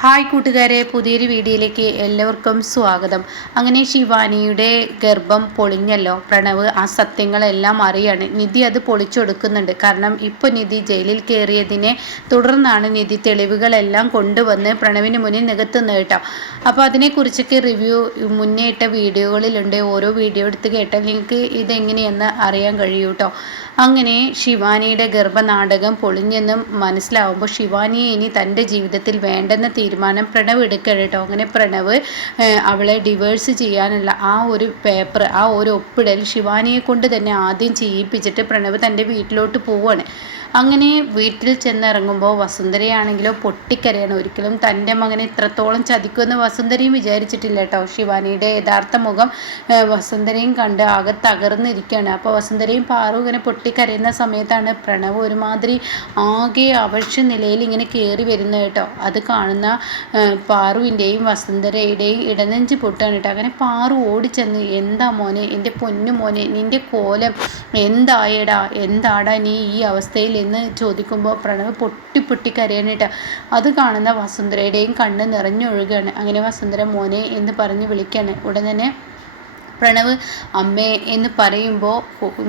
Hi കൂട്ടുകാരെ പുതിയൊരു വീഡിയോയിലേക്ക് എല്ലാവർക്കും സ്വാഗതം. അങ്ങനെ ശിവാനിയുടെ ഗർഭം പൊളിഞ്ഞല്ലോ. പ്രണവ് ആ സത്യങ്ങളെല്ലാം അറിയാണ്. നിധി അത് പൊളിച്ചെടുക്കുന്നുണ്ട് കാരണം ഇപ്പോൾ നിധി ജയിലിൽ കയറിയതിനെ തുടർന്നാണ് നിധി തെളിവുകളെല്ലാം കൊണ്ടുവന്ന് പ്രണവിന് മുന്നിൽ നികത്തുന്നത് കേട്ടോ. അപ്പോൾ അതിനെക്കുറിച്ചൊക്കെ റിവ്യൂ മുന്നേ ഇട്ട വീഡിയോകളിലുണ്ട്. ഓരോ വീഡിയോ എടുത്ത് കേട്ടാൽ നിങ്ങൾക്ക് ഇതെങ്ങനെയെന്ന് അറിയാൻ കഴിയൂ കേട്ടോ. അങ്ങനെ ശിവാനിയുടെ ഗർഭനാടകം പൊളിഞ്ഞെന്നും മനസ്സിലാവുമ്പോൾ ശിവാനിയെ ഇനി തന്റെ ജീവിതത്തിൽ വേണ്ടെന്ന തീരുമാനം പ്രണവ് എടുക്കണം കേട്ടോ അങ്ങനെ പ്രണവ് അവളെ ഡിവേഴ്സ് ചെയ്യാനുള്ള ആ ഒരു പേപ്പർ ആ ഒരു ഒപ്പിടൽ ശിവാനിയെ കൊണ്ട് തന്നെ ആദ്യം ചെയ്യിപ്പിച്ചിട്ട് പ്രണവ് തന്റെ വീട്ടിലോട്ട് പോവുകയാണ് അങ്ങനെ വീട്ടിൽ ചെന്നിറങ്ങുമ്പോൾ വസുന്ധരയാണെങ്കിലോ പൊട്ടിക്കരയാണ്? ഒരിക്കലും തന്റെ മകനെ ഇത്രത്തോളം ചതിക്കുമെന്ന് വസുന്ധരയും വിചാരിച്ചിട്ടില്ല കേട്ടോ. ശിവാനിയുടെ യഥാർത്ഥ മുഖം വസുന്ധരയും കണ്ട് ആകെ തകർന്നിരിക്കുകയാണ്. അപ്പോൾ വസുന്ധരയും പാറു ഇങ്ങനെ പൊട്ടിക്കരയുന്ന സമയത്താണ് പ്രണവ് ഒരുമാതിരി ആകെ അവശ്യ നിലയിൽ ഇങ്ങനെ കയറി വരുന്നത് കേട്ടോ. അത് കാണുന്ന പാറുവിന്റെയും വസുന്ധരയുടെയും ഇടനെഞ്ച് പൊട്ടാണ് കേട്ടോ. അങ്ങനെ പാറു ഓടിച്ചെന്ന് എന്താ മോനെ? എന്റെ പൊന്നു മോനെ നിന്റെ കോലം എന്തായടാ? എന്താടാ നീ ഈ അവസ്ഥയിൽ? എന്ന് ചോദിക്കുമ്പോൾ പ്രണവ് പൊട്ടി പൊട്ടി കരയാനായിട്ട് അത് കാണുന്ന വസുന്ധരയുടെയും കണ്ണ് നിറഞ്ഞൊഴുകുകയാണ് അങ്ങനെ വസുന്ധര മോനെ എന്ന് പറഞ്ഞ് വിളിക്കുകയാണ് ഉടൻ തന്നെ പ്രണവ് അമ്മേ എന്ന് പറയുമ്പോൾ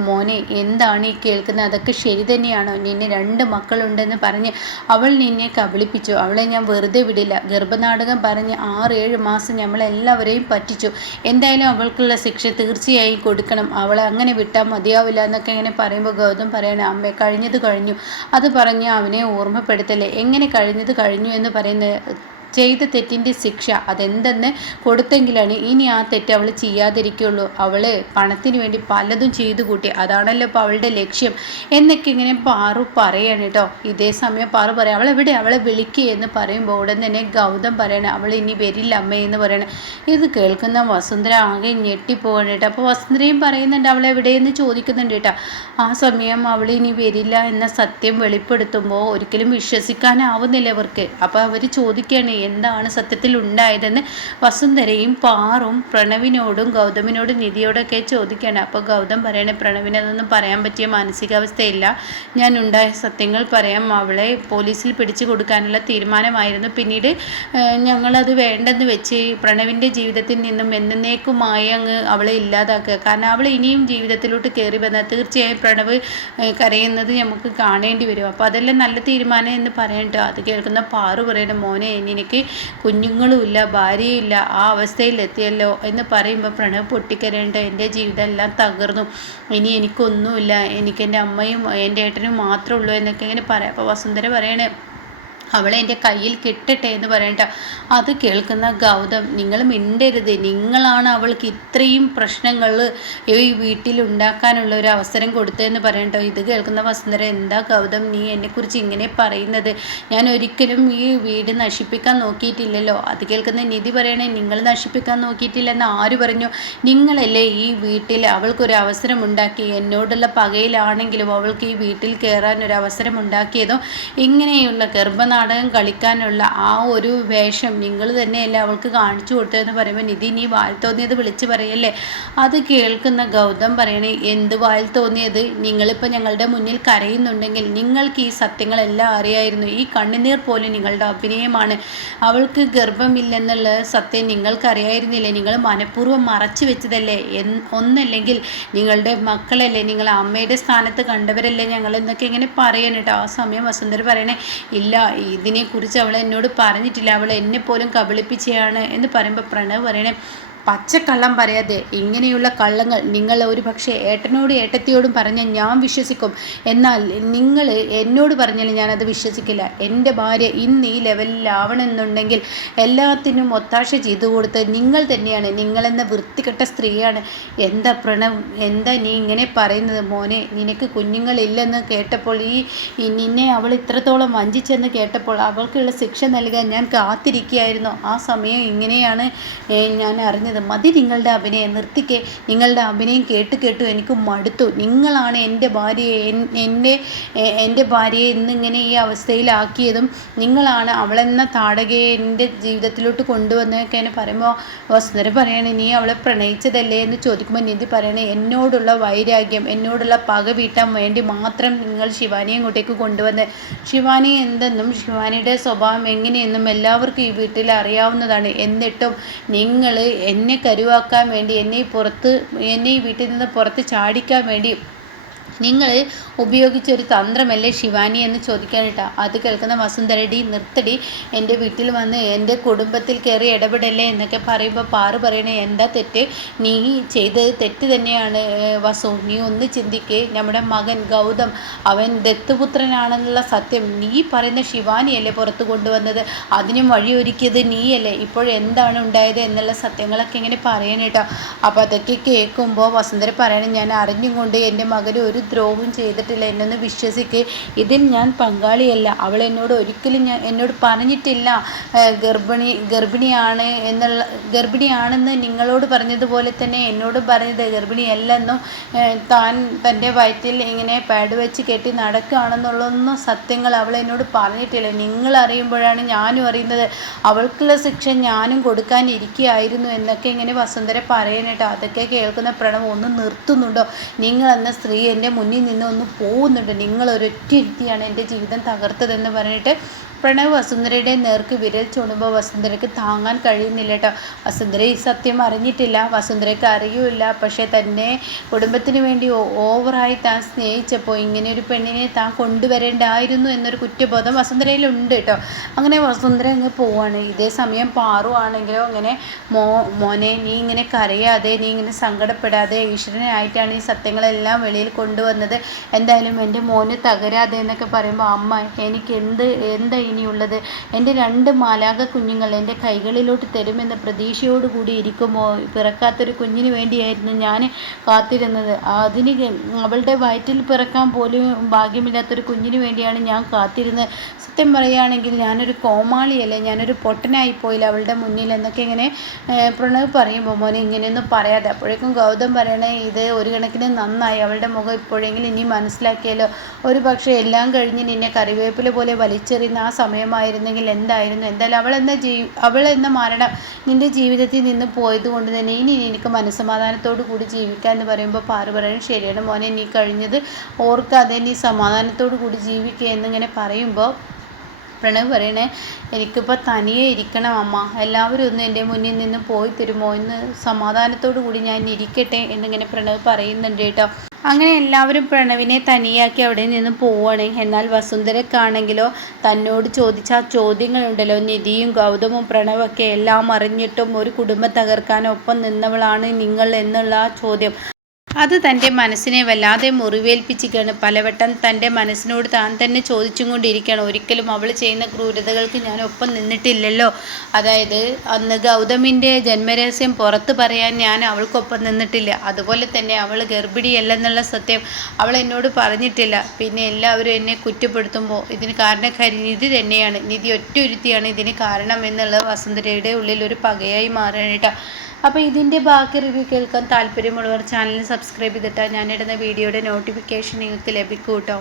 മോനെ എന്താണ് ഈ കേൾക്കുന്നത്? അതൊക്കെ ശരി തന്നെയാണോ? നിന്നെ രണ്ട് മക്കളുണ്ടെന്ന് പറഞ്ഞ് അവൾ നിന്നെ കബളിപ്പിച്ചു. അവളെ ഞാൻ വെറുതെ വിടില്ല. ഗർഭനാടകം പറഞ്ഞ് ആറ് ഏഴ് മാസം നമ്മളെല്ലാവരെയും പറ്റിച്ചു. എന്തായാലും അവൾക്കുള്ള ശിക്ഷ തീർച്ചയായും കൊടുക്കണം. അവളെ അങ്ങനെ വിട്ടാൽ മതിയാവില്ല എന്നൊക്കെ ഇങ്ങനെ പറയുമ്പോൾ ഗൗതം പറയാണ് അമ്മേ കഴിഞ്ഞത് കഴിഞ്ഞു. അത് പറഞ്ഞ് അവനെ ഓർമ്മപ്പെടുത്തല്ലേ? എങ്ങനെ കഴിഞ്ഞത് കഴിഞ്ഞു എന്ന് പറയുന്നത് ചെയ്ത തെറ്റിന്റെ ശിക്ഷ അതെന്തെന്ന് കൊടുത്തെങ്കിലാണ് ഇനി ആ തെറ്റ് അവൾ ചെയ്യാതിരിക്കുള്ളൂ. അവൾ പണത്തിന് വേണ്ടി പലതും ചെയ്തു കൂട്ടി. അതാണല്ലോ ഇപ്പോൾ അവളുടെ ലക്ഷ്യം. എന്നൊക്കെ ഇങ്ങനെ പാറു പറയാണ് കേട്ടോ. ഇതേ സമയം പാറു പറയാം അവളെവിടെ? അവളെ വിളിക്കുക എന്ന് പറയുമ്പോൾ ഉടൻ തന്നെ ഗൗതം പറയണേ അവൾ ഇനി വരില്ല അമ്മ എന്ന് പറയണേ. ഇത് കേൾക്കുന്ന വസുന്ധര ആകെ ഞെട്ടിപ്പോവാണ് കേട്ടോ. അപ്പോൾ വസുന്ധരയും പറയുന്നുണ്ട് അവളെ എവിടെയെന്ന് ചോദിക്കുന്നുണ്ട് കേട്ടോ. ആ സമയം അവൾ ഇനി വരില്ല എന്ന സത്യം വെളിപ്പെടുത്തുമ്പോൾ ഒരിക്കലും വിശ്വസിക്കാനാവുന്നില്ല അവർക്ക് അപ്പോൾ അവർ ചോദിക്കുകയാണ് എന്താണ് സത്യത്തിൽ ഉണ്ടായതെന്ന് വസുന്ധരയും പാറും പ്രണവിനോടും ഗൗതമിനോടും നിധിയോടൊക്കെ ചോദിക്കുകയാണ്. അപ്പോൾ ഗൗതം പറയണേ പ്രണവിനതൊന്നും പറയാൻ പറ്റിയ മാനസികാവസ്ഥയില്ല. ഞാൻ ഉണ്ടായ സത്യങ്ങൾ പറയാം. അവളെ പോലീസിൽ പിടിച്ചു കൊടുക്കാനുള്ള തീരുമാനമായിരുന്നു. പിന്നീട് ഞങ്ങളത് വേണ്ടെന്ന് വെച്ച് പ്രണവിന്റെ ജീവിതത്തിൽ നിന്നും എന്നേക്കുമായി അങ്ങ് അവളെ ഇല്ലാതാക്കുക. കാരണം അവൾ ഇനിയും ജീവിതത്തിലോട്ട് കയറി വന്നാൽ തീർച്ചയായും പ്രണവ് കരയുന്നത് നമുക്ക് കാണേണ്ടി വരും. അപ്പോൾ അതെല്ലാം നല്ല തീരുമാനം എന്ന് പറയണ്ടോ. അത് കേൾക്കുന്ന പാറു പറയണ മോനെ എനിക്ക് എനിക്ക് കുഞ്ഞുങ്ങളുമില്ല ഭാര്യയില്ല ആ അവസ്ഥയിലെത്തിയല്ലോ എന്ന് പറയുമ്പോൾ പ്രണവ് പൊട്ടിക്കരേണ്ട എന്റെ ജീവിതം എല്ലാം തകർന്നു. ഇനി എനിക്കൊന്നുമില്ല. എനിക്ക് എന്റെ അമ്മയും എന്റെ ഏട്ടനും മാത്രമേ ഉള്ളൂ എന്നൊക്കെ ഇങ്ങനെ പറയാം. അപ്പോൾ വസുന്ധര പറയണേ അവളെ എന്റെ കയ്യിൽ കിട്ടട്ടെ എന്ന് പറയണ്ട. അത് കേൾക്കുന്ന ഗൗതം നിങ്ങൾ മിണ്ടരുത്. നിങ്ങളാണ് അവൾക്ക് ഇത്രയും പ്രശ്നങ്ങൾ ഈ വീട്ടിൽ ഉണ്ടാക്കാനുള്ള ഒരു അവസരം കൊടുത്തതെന്ന് പറയണ്ടോ? ഇത് കേൾക്കുന്ന വസുന്ധര എന്താ ഗൗതം നീ എന്നെക്കുറിച്ച് ഇങ്ങനെ പറയുന്നത്? ഞാൻ ഒരിക്കലും ഈ വീട് നശിപ്പിക്കാൻ നോക്കിയിട്ടില്ലല്ലോ. അത് കേൾക്കുന്ന നിധി പറയണേ നിങ്ങൾ നശിപ്പിക്കാൻ നോക്കിയിട്ടില്ലെന്ന് ആര് പറഞ്ഞു? നിങ്ങളല്ലേ ഈ വീട്ടിൽ അവൾക്കൊരു അവസരം ഉണ്ടാക്കി? എന്നോടുള്ള പകയിലാണെങ്കിലും അവൾക്ക് ഈ വീട്ടിൽ കയറാൻ ഒരു അവസരം ഉണ്ടാക്കിയതും ഇങ്ങനെയുള്ള ഗർഭനാ നാടകം കളിക്കാനുള്ള ആ ഒരു വേഷം നിങ്ങൾ തന്നെയല്ലേ അവൾക്ക് കാണിച്ചു കൊടുത്തതെന്ന് പറയുമ്പോൾ നിധി നീ വാൽ തോന്നിയത് വിളിച്ച് പറയല്ലേ? അത് കേൾക്കുന്ന ഗൗതം പറയണേ എന്ത് വാൽ തോന്നിയത്? നിങ്ങളിപ്പോൾ ഞങ്ങളുടെ മുന്നിൽ കരയുന്നുണ്ടെങ്കിൽ നിങ്ങൾക്ക് ഈ സത്യങ്ങളെല്ലാം അറിയായിരുന്നു. ഈ കണ്ണുനീർ പോലും നിങ്ങളുടെ അഭിനയമാണ്. അവൾക്ക് ഗർഭമില്ലെന്നുള്ള സത്യം നിങ്ങൾക്കറിയായിരുന്നില്ലേ? നിങ്ങൾ മനഃപൂർവം മറച്ചു വെച്ചതല്ലേ? ഒന്നല്ലെങ്കിൽ നിങ്ങളുടെ മക്കളല്ലേ? നിങ്ങൾ അമ്മയുടെ സ്ഥാനത്ത് കണ്ടവരല്ലേ ഞങ്ങൾ? എന്നൊക്കെ ഇങ്ങനെ പറയാനിട്ടോ ആ സമയം വസുന്ധര പറയണേ ഇല്ല ഇതിനെക്കുറിച്ച് അവൾ എന്നോട് പറഞ്ഞിട്ടില്ല. അവൾ എന്നെ പോലും കബളിപ്പിച്ചയാണ് എന്ന് പറയുമ്പോൾ പ്രണവ് പറയണേ പച്ചക്കള്ളം പറയാതെ ഇങ്ങനെയുള്ള കള്ളങ്ങൾ നിങ്ങൾ ഒരു പക്ഷേ ഏട്ടനോടും ഏട്ടത്തിയോടും പറഞ്ഞാൽ ഞാൻ വിശ്വസിക്കും. എന്നാൽ നിങ്ങൾ എന്നോട് പറഞ്ഞാൽ ഞാനത് വിശ്വസിക്കില്ല. എന്റെ ഭാര്യ ഇന്ന് ഈ ലെവലിലാവണമെന്നുണ്ടെങ്കിൽ എല്ലാത്തിനും ഒത്താശ ചെയ്തു കൊടുത്ത് നിങ്ങൾ തന്നെയാണ് നിങ്ങളെന്ന വൃത്തികെട്ട സ്ത്രീയാണ്. എന്താ പ്രണവ്? എന്താ നീ ഇങ്ങനെ പറയുന്നത്? മോനെ നിനക്ക് കുഞ്ഞുങ്ങളില്ലെന്ന് കേട്ടപ്പോൾ ഈ നിന്നെ അവൾ ഇത്രത്തോളം വഞ്ചിച്ചെന്ന് കേട്ടപ്പോൾ അവൾക്കുള്ള ശിക്ഷ നൽകാൻ ഞാൻ കാത്തിരിക്കുകയായിരുന്നു. ആ സമയം ഇങ്ങനെയാണ് ഞാൻ അറിഞ്ഞത്. അഭിനയിക്കുന്നത് മതി നിങ്ങളുടെ അഭിനയം നിർത്തിക്കേ. നിങ്ങളുടെ അഭിനയം കേട്ട് കേട്ടു എനിക്ക് മടുത്തു. നിങ്ങളാണ് എന്റെ ഭാര്യയെ എന്റെ എന്റെ ഭാര്യയെ ഇന്നിങ്ങനെ ഈ അവസ്ഥയിലാക്കിയതും നിങ്ങളാണ് അവളെന്ന താടകയെ എന്റെ ജീവിതത്തിലോട്ട് കൊണ്ടുവന്നതൊക്കെ എന്നെ പറയുമ്പോൾ വസുന്ധര പറയണേ നീ അവളെ പ്രണയിച്ചതല്ലേ? എന്ന് ചോദിക്കുമ്പോൾ നിധി പറയണേ എന്നോടുള്ള വൈരാഗ്യം എന്നോടുള്ള പക വീട്ടാൻ വേണ്ടി മാത്രം നിങ്ങൾ ശിവാനിയെ ഇങ്ങോട്ടേക്ക് കൊണ്ടുവന്ന്. ശിവാനി എന്തെന്നും ശിവാനിയുടെ സ്വഭാവം എങ്ങനെയെന്നും എല്ലാവർക്കും ഈ വീട്ടിൽ അറിയാവുന്നതാണ്. എന്നിട്ടും നിങ്ങൾ എന്നെ കരുവാക്കാൻ വേണ്ടി എന്നെ പുറത്ത് എന്നെ വീട്ടിൽ നിന്ന് പുറത്ത് ചാടിക്കാൻ വേണ്ടി നിങ്ങൾ ഉപയോഗിച്ച ഒരു തന്ത്രമല്ലേ ശിവാനി എന്ന് ചോദിക്കാനിട്ടാ. അത് കേൾക്കുന്ന വസുന്ധരടി നിർത്തടി എന്റെ വീട്ടിൽ വന്ന് എന്റെ കുടുംബത്തിൽ കയറി ഇടപെടല്ലേ എന്നൊക്കെ പറയുമ്പോൾ പാറു പറയണേ എന്താ തെറ്റ്? നീ ചെയ്തത് തെറ്റ് തന്നെയാണ്. വസു നീ ഒന്ന് ചിന്തിക്ക്. നമ്മുടെ മകൻ ഗൗതം അവൻ ദത്തുപുത്രനാണെന്നുള്ള സത്യം. നീ പറയുന്ന ശിവാനിയല്ലേ പുറത്തു കൊണ്ടുവന്നത്? അതിനും വഴിയൊരുക്കിയത് നീയല്ലേ? ഇപ്പോഴെന്താണ് ഉണ്ടായത് എന്നുള്ള സത്യങ്ങളൊക്കെ ഇങ്ങനെ പറയാനേട്ടോ അപ്പോൾ അതൊക്കെ കേൾക്കുമ്പോൾ വസുന്ധര പറയണേ ഞാൻ അറിഞ്ഞും കൊണ്ട് എന്റെ മകൻ ഒരു ദ്രോഹവും ചെയ്തിട്ടില്ല. എന്നൊന്ന് വിശ്വസിക്ക്. ഇതിൽ ഞാൻ പങ്കാളിയല്ല. അവൾ എന്നോട് ഒരിക്കലും ഞാൻ എന്നോട് പറഞ്ഞിട്ടില്ല ഗർഭിണി ഗർഭിണിയാണ് എന്നുള്ള ഗർഭിണിയാണെന്ന് നിങ്ങളോട് പറഞ്ഞതുപോലെ തന്നെ എന്നോട് പറഞ്ഞത്. ഗർഭിണിയല്ലെന്നും താൻ തന്റെ വയറ്റിൽ ഇങ്ങനെ പാഡ് വെച്ച് കെട്ടി നടക്കുകയാണെന്നുള്ളതൊന്നും സത്യങ്ങൾ അവൾ എന്നോട് പറഞ്ഞിട്ടില്ല. നിങ്ങൾ അറിയുമ്പോഴാണ് ഞാനും അറിയുന്നത്. അവൾക്കുള്ള ശിക്ഷ ഞാനും കൊടുക്കാനിരിക്കുകയായിരുന്നു എന്നൊക്കെ ഇങ്ങനെ വസുന്ധര പറയാനായിട്ട് അതൊക്കെ കേൾക്കുന്ന പ്രണവ് ഒന്ന് നിർത്തുന്നുണ്ടോ? നിങ്ങൾ എന്ന സ്ത്രീ എന്റെ മുന്നിൽ നിന്ന് ഒന്ന് പോകുന്നുണ്ട്. നിങ്ങളൊരൊറ്റ ഇരുത്തിയാണ് എന്റെ ജീവിതം തകർത്തതെന്ന് പറഞ്ഞിട്ട് പ്രണവ് വസുന്ധരയുടെ നേർക്ക് വിരൽ ചൂണ്ടുമ്പോൾ വസുന്ധരയ്ക്ക് താങ്ങാൻ കഴിയുന്നില്ല കേട്ടോ വസുന്ധര ഈ സത്യം അറിഞ്ഞിട്ടില്ല. വസുന്ധരയ്ക്ക് അറിയില്ല. പക്ഷേ തന്നെ കുടുംബത്തിന് വേണ്ടി ഓവറായി താൻ സ്നേഹിച്ചപ്പോൾ ഇങ്ങനെ ഒരു പെണ്ണിനെ താൻ കൊണ്ടുവരേണ്ടായിരുന്നു എന്നൊരു കുറ്റബോധം വസുന്ധരയിലുണ്ട് കേട്ടോ. അങ്ങനെ വസുന്ധര അങ്ങ് പോവാണ്. ഇതേ സമയം പാറുവാണെങ്കിലോ അങ്ങനെ മോ മോനെ നീ ഇങ്ങനെ കരയാതെ നീ ഇങ്ങനെ സങ്കടപ്പെടാതെ ഈശ്വരനായിട്ടാണ് ഈ സത്യങ്ങളെല്ലാം വെളിയിൽ കൊണ്ടുവന്നത്. എന്തായാലും എന്റെ മോന് തകരാതെ എന്നൊക്കെ പറയുമ്പോൾ അമ്മ എനിക്ക് എന്ത് എന്താ ഇനിയുള്ളത്. എന്റെ രണ്ട് മാലാക കുഞ്ഞുങ്ങൾ എന്റെ കൈകളിലോട്ട് തരുമെന്ന പ്രതീക്ഷയോടുകൂടി ഇരിക്കുമോ? പിറക്കാത്തൊരു കുഞ്ഞിന് വേണ്ടിയായിരുന്നു ഞാൻ കാത്തിരുന്നത്. അതിന് അവളുടെ വയറ്റിൽ പിറക്കാൻ പോലും ഭാഗ്യമില്ലാത്തൊരു കുഞ്ഞിന് വേണ്ടിയാണ് ഞാൻ കാത്തിരുന്നത്. സത്യം പറയുകയാണെങ്കിൽ ഞാനൊരു കോമാളിയല്ലേ? ഞാനൊരു പൊട്ടനായി പോയില്ല അവളുടെ മുന്നിൽ എന്നൊക്കെ ഇങ്ങനെ പ്രണവ് പറയുമ്പോൾ മോനെ ഇങ്ങനെയൊന്നും പറയാതെ. അപ്പോഴേക്കും ഗൗതം പറയണേ ഇത് ഒരു കണക്കിന് നന്നായി. അവളുടെ മുഖം ഇപ്പോഴെങ്കിലും ഇനി മനസ്സിലാക്കിയല്ലോ. ഒരു പക്ഷേ എല്ലാം കഴിഞ്ഞ് നിന്നെ കറിവേപ്പില പോലെ വലിച്ചെറിയുന്ന ആ സമയമായിരുന്നെങ്കിൽ എന്തായിരുന്നു? എന്തായാലും അവൾ എന്ന ജീ അവൾ എന്ന മരണം നിന്റെ ജീവിതത്തിൽ നിന്ന് പോയത് കൊണ്ട് തന്നെ ഇനി എനിക്ക് മനസ്സമാധാനത്തോടു കൂടി ജീവിക്കുക എന്ന് പറയുമ്പോൾ പാറു പറയണം ശരിയാണ് മോനെ നീ കഴിഞ്ഞത് ഓർക്കാതെ നീ സമാധാനത്തോടു കൂടി ജീവിക്കുക എന്നിങ്ങനെ പറയുമ്പോൾ പ്രണവ് പറയണേ എനിക്കിപ്പോൾ തനിയെ ഇരിക്കണം അമ്മ. എല്ലാവരും ഒന്ന് എന്റെ മുന്നിൽ നിന്ന് പോയി തരുമോ? എന്ന് സമാധാനത്തോടു കൂടി ഞാൻ ഇരിക്കട്ടെ എന്നിങ്ങനെ പ്രണവ് പറയുന്നുണ്ട് കേട്ടോ. അങ്ങനെ എല്ലാവരും പ്രണവിനെ തനിയാക്കി അവിടെ നിന്ന് പോവാണ്. എന്നാൽ വസുന്ധരക്കാണെങ്കിലോ തന്നോട് ചോദിച്ച ആ ചോദ്യങ്ങളുണ്ടല്ലോ. നിധിയും ഗൗതമും പ്രണവൊക്കെ എല്ലാം അറിഞ്ഞിട്ടും ഒരു കുടുംബം തകർക്കാൻ ഒപ്പം നിന്നവളാണ് നിങ്ങൾ എന്നുള്ള ചോദ്യം. അത് തന്റെ മനസ്സിനെ വല്ലാതെ മുറിവേൽപ്പിച്ചിരിക്കുകയാണ്. പലവട്ടം തന്റെ മനസ്സിനോട് താൻ തന്നെ ചോദിച്ചും കൊണ്ടിരിക്കുകയാണ് ഒരിക്കലും അവൾ ചെയ്യുന്ന ക്രൂരതകൾക്ക് ഞാൻ ഒപ്പം നിന്നിട്ടില്ലല്ലോ. അതായത് അന്ന് ഗൗതമിന്റെ ജന്മരഹസ്യം പുറത്ത് പറയാൻ ഞാൻ അവൾക്കൊപ്പം നിന്നിട്ടില്ല. അതുപോലെ തന്നെ അവൾ ഗർഭിണിയല്ലെന്നുള്ള സത്യം അവൾ എന്നോട് പറഞ്ഞിട്ടില്ല. പിന്നെ എല്ലാവരും എന്നെ കുറ്റപ്പെടുത്തുമ്പോൾ ഇതിന് കാരണക്കാരി നിധി തന്നെയാണ്. നിധി ഒറ്റ ഒരുത്തിയാണ് ഇതിന് കാരണം എന്നുള്ളത് വസുന്ധരയുടെ ഉള്ളിൽ ഒരു പകയായി മാറാനായിട്ട് അപ്പോൾ ഇതിന്റെ ബാക്കി റിവ്യൂ കേൾക്കാൻ താല്പര്യമുള്ളവർ ചാനൽ സബ്സ്ക്രൈബ് ചെയ്തിട്ടാൽ ഞാനിടുന്ന വീഡിയോയുടെ നോട്ടിഫിക്കേഷൻ നിങ്ങൾക്ക് ലഭിക്കും കേട്ടോ